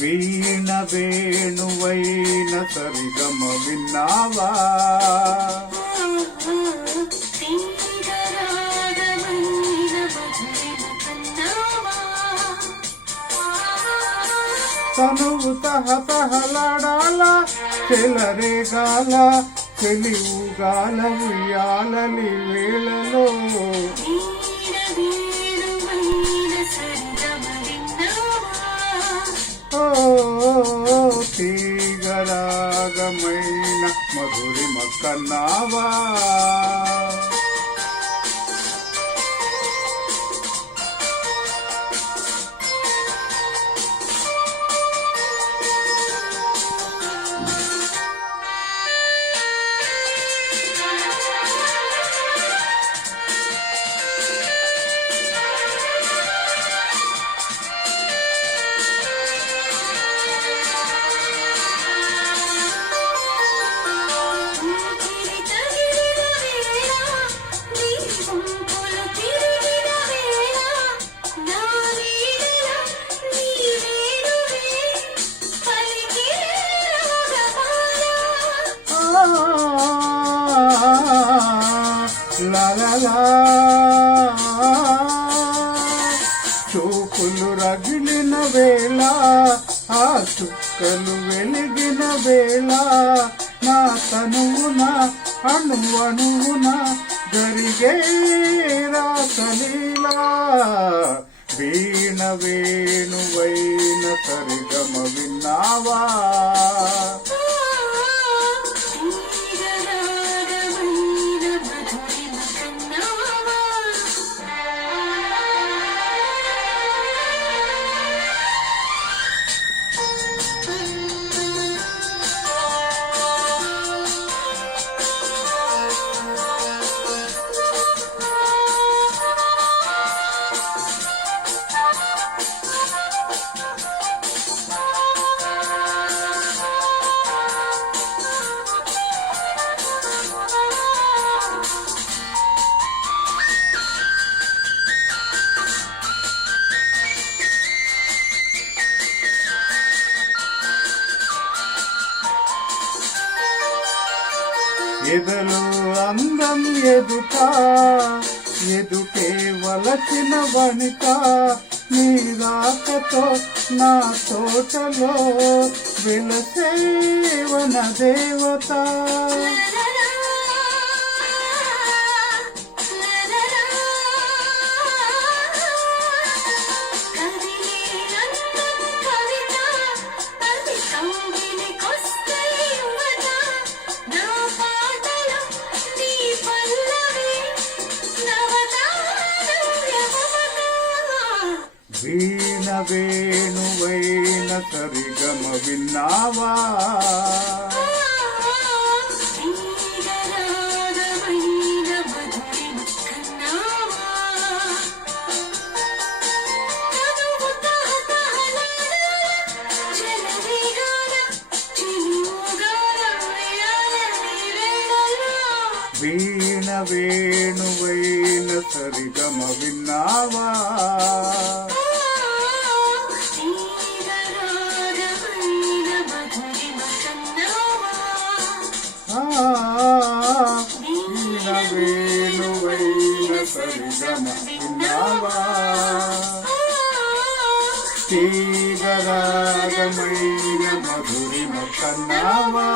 వీణ వేణువైన సరిగమ విన్నావా? తనువు తహతహలాడాల చెలరేగాల చెలివుగాల ఉయ్యాలని వేళలో తీగరాగమైన మధురిమ కన్నావా? చూపులు రగిలిన వేళ ఆ చుక్కలు వెలిగిన వేళ నా తనువున అణువణువున జరిగే రాసలీలా వీణ వేణువైన సరిగమ విన్నావా? ఎదలో అందం ఎదుటే వలచిన వనిత నీ రాకతో నా తోటలో వెలసేవన దేవత వీణ వేణువైన సరిగమ విన్నావా? వీణ వేణువైన సరిగమ విన్నావా? వీణ వేణువైన సరిగమ విన్నావా? తీగరాగమైన మధురిమ కన్నావా?